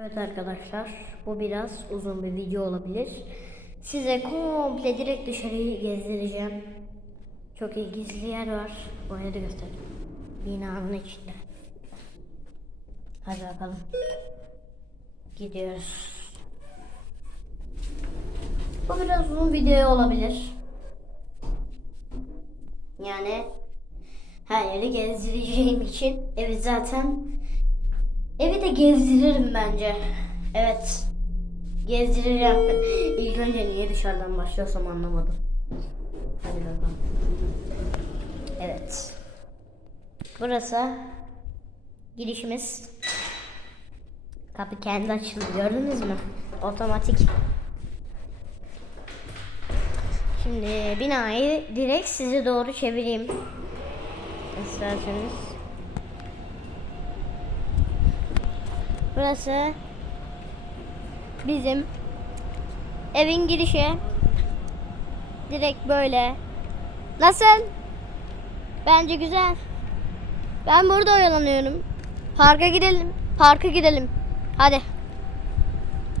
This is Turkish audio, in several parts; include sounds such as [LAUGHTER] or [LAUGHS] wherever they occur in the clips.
Evet arkadaşlar bu biraz uzun bir video olabilir. Size komple direkt dışarıyı gezdireceğim. Çok iyi gizli yer var. Oraya da göstereyim. Binanın içinde. Hadi bakalım. Gidiyoruz. Bu biraz uzun video olabilir. Yani her yeri gezdireceğim için evi zaten de gezdiririm bence. Evet. Gezdireceğim. İlk önce niye dışarıdan başlıyorsam anlamadım. Hadi bakalım. Evet. Burası girişimiz. Kapı kendi açıldı gördünüz mü? Otomatik. Şimdi binayı direkt size doğru çevireyim. İsterseniz. Burası bizim evin girişi. Direkt böyle. Nasıl? Bence güzel. Ben burada oyalanıyorum. Parka gidelim. Parka gidelim. Hadi.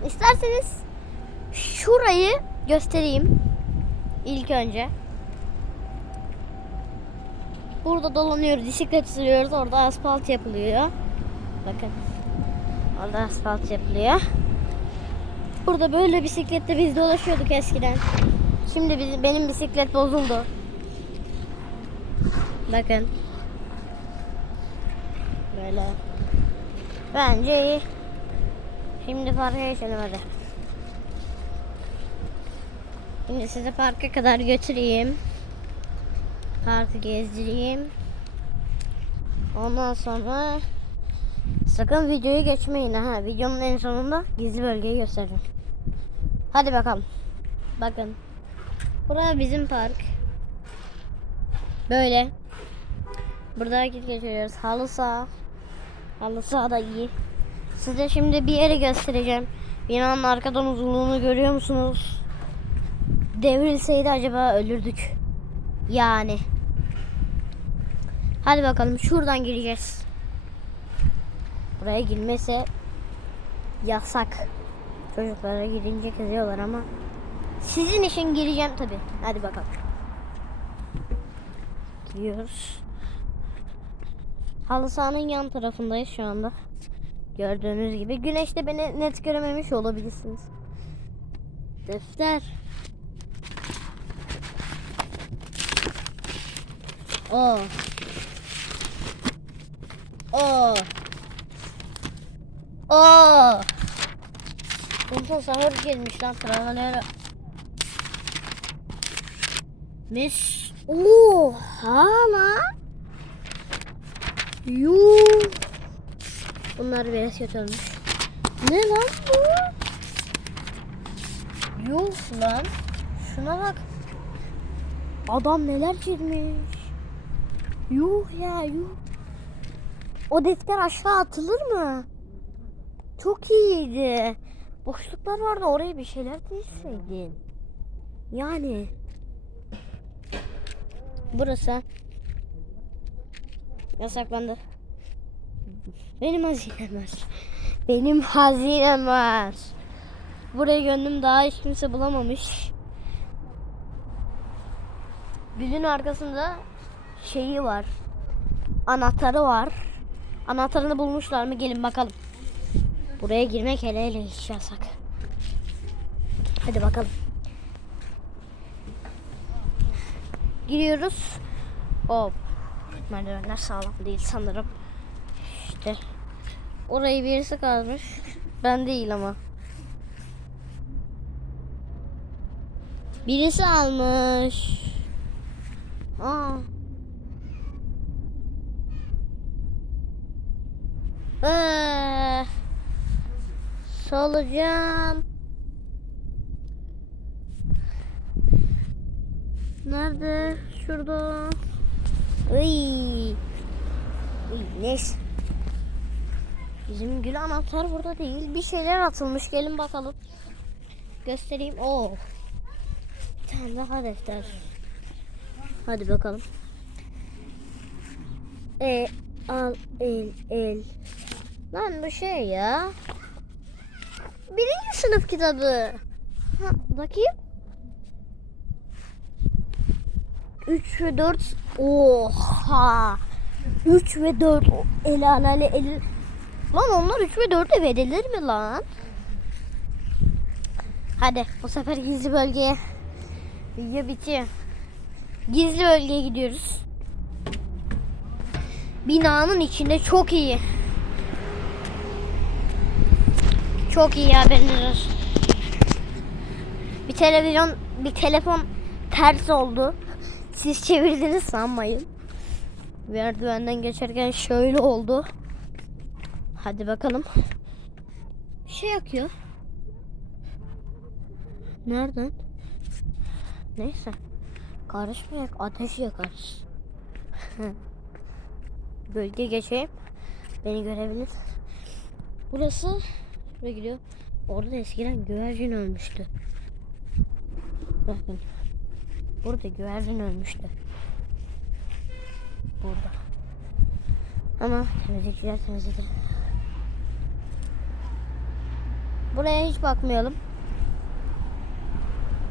İsterseniz şurayı göstereyim. İlk önce. Burada dolanıyoruz, bisiklet sürüyoruz. Orada asfalt yapılıyor. Bakın. Orada asfalt yapılıyor. Burada böyle bisikletle biz dolaşıyorduk eskiden. Şimdi bizim, benim bisiklet bozuldu. Bakın. Böyle. Bence iyi. Şimdi parka geçelim hadi. Şimdi sizi parka kadar götüreyim. Parkı gezdireyim. Ondan sonra sakın videoyu geçmeyin ha. Videonun en sonunda gizli bölgeyi göstereceğim. Hadi bakalım. Bakın. Burası bizim park. Böyle. Burada vakit geçiriyoruz. Halı saha. Halı saha da iyi. Size şimdi bir yeri göstereceğim. Binanın arkadan uzunluğunu görüyor musunuz? Devrilseydi acaba ölürdük. Yani. Hadi bakalım şuradan gireceğiz. Buraya girmese yasak. Çocuklara girince kızıyorlar ama sizin için gireceğim tabi. Hadi bakalım. Giriyoruz. Halı sahanın yan tarafındayız şu anda. Gördüğünüz gibi. Güneşte beni net görememiş olabilirsiniz. Defter. O. O. O. Kumsal sahur gelmiş lan travelere. Mis. Oha lan. Yuh. Bunlar biraz kötü olmuş. Ne lan bu? Yuh lan. Şuna bak. Adam neler çizmiş. Yuh ya yuh. O defter aşağı atılır mı? Çok iyiydi. Boşluklar vardı oraya bir şeyler değilseydin. Yani. Burası. Yasaklandı. Benim hazinem var. Benim hazinem var. Buraya gönlüm daha hiç kimse bulamamış. Gülün arkasında şeyi var. Anahtarı var. Anahtarını bulmuşlar mı? Gelin bakalım. Buraya girmek hele hele hiç yasak. Hadi bakalım. Giriyoruz. Hop. Merdivenler sağlam değil sanırım. İşte. Orayı birisi kazmış. Ben değil ama. Birisi almış. Aa. Ee, solucan. Nerede? Şurada. Iy. Iy, neyse. Bizim gül anahtar burada değil. Bir şeyler atılmış. Gelin bakalım. Göstereyim. Oo. Bir tane daha defter. Hadi bakalım. E al el el. Lan bu şey ya. Birinci sınıf kitabı. Ha, bakayım. 3 ve 4. Oha. 3 ve 4. El alale el. Lan onlar 3 ve 4'e verilir mi lan? Hadi bu sefer gizli bölgeye. Video bitiyor. Gizli bölgeye gidiyoruz. Binanın içinde çok iyi. Çok iyi haberiniz olsun. Bir televizyon, bir telefon ters oldu. [LAUGHS] Siz çevirdiniz sanmayın. Merdivenden geçerken şöyle oldu. Hadi bakalım. Bir şey yakıyor. Nereden? Neyse. Karışmayak ateş yakarız. [LAUGHS] Bölge geçeyim. Beni görebilir. Burası şuraya gidiyor. Orada eskiden güvercin ölmüştü. Bakın. Burada güvercin ölmüştü. Burada. Ama temizlikçiler temizledi. Buraya hiç bakmayalım.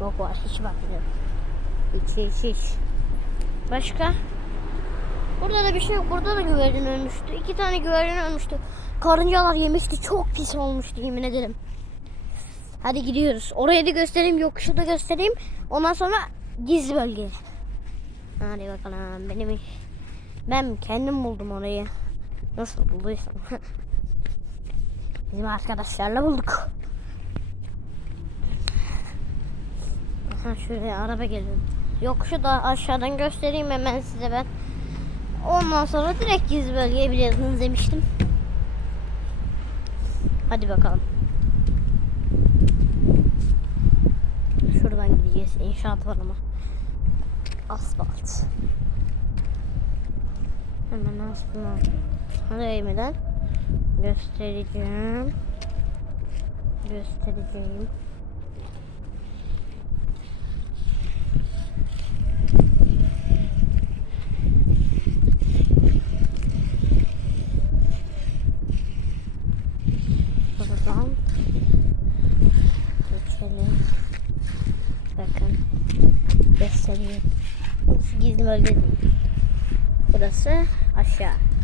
Yok var hiç bakmıyorum. Hiç hiç hiç. Başka? Burada da bir şey yok. Burada da güvercin ölmüştü. İki tane güvercin ölmüştü. Karıncalar yemişti. Çok pis olmuştu yemin ederim. Hadi gidiyoruz. Orayı da göstereyim. Yokuşu da göstereyim. Ondan sonra gizli bölge. Hadi bakalım. Benim ben kendim buldum orayı. Nasıl bulduysam. [LAUGHS] Bizim arkadaşlarla bulduk. Aha şuraya araba geliyor. Yokuşu da aşağıdan göstereyim hemen size ben. Ondan sonra direkt gizli bölgeye biliyorsunuz demiştim. Hadi bakalım. Şuradan gideceğiz. İnşaat var ama. Asfalt. Hemen asfalt. Hadi eğmeden göstereceğim. Göstereceğim. Buradan geçelim. Bakın bölge değil. Burası aşağı.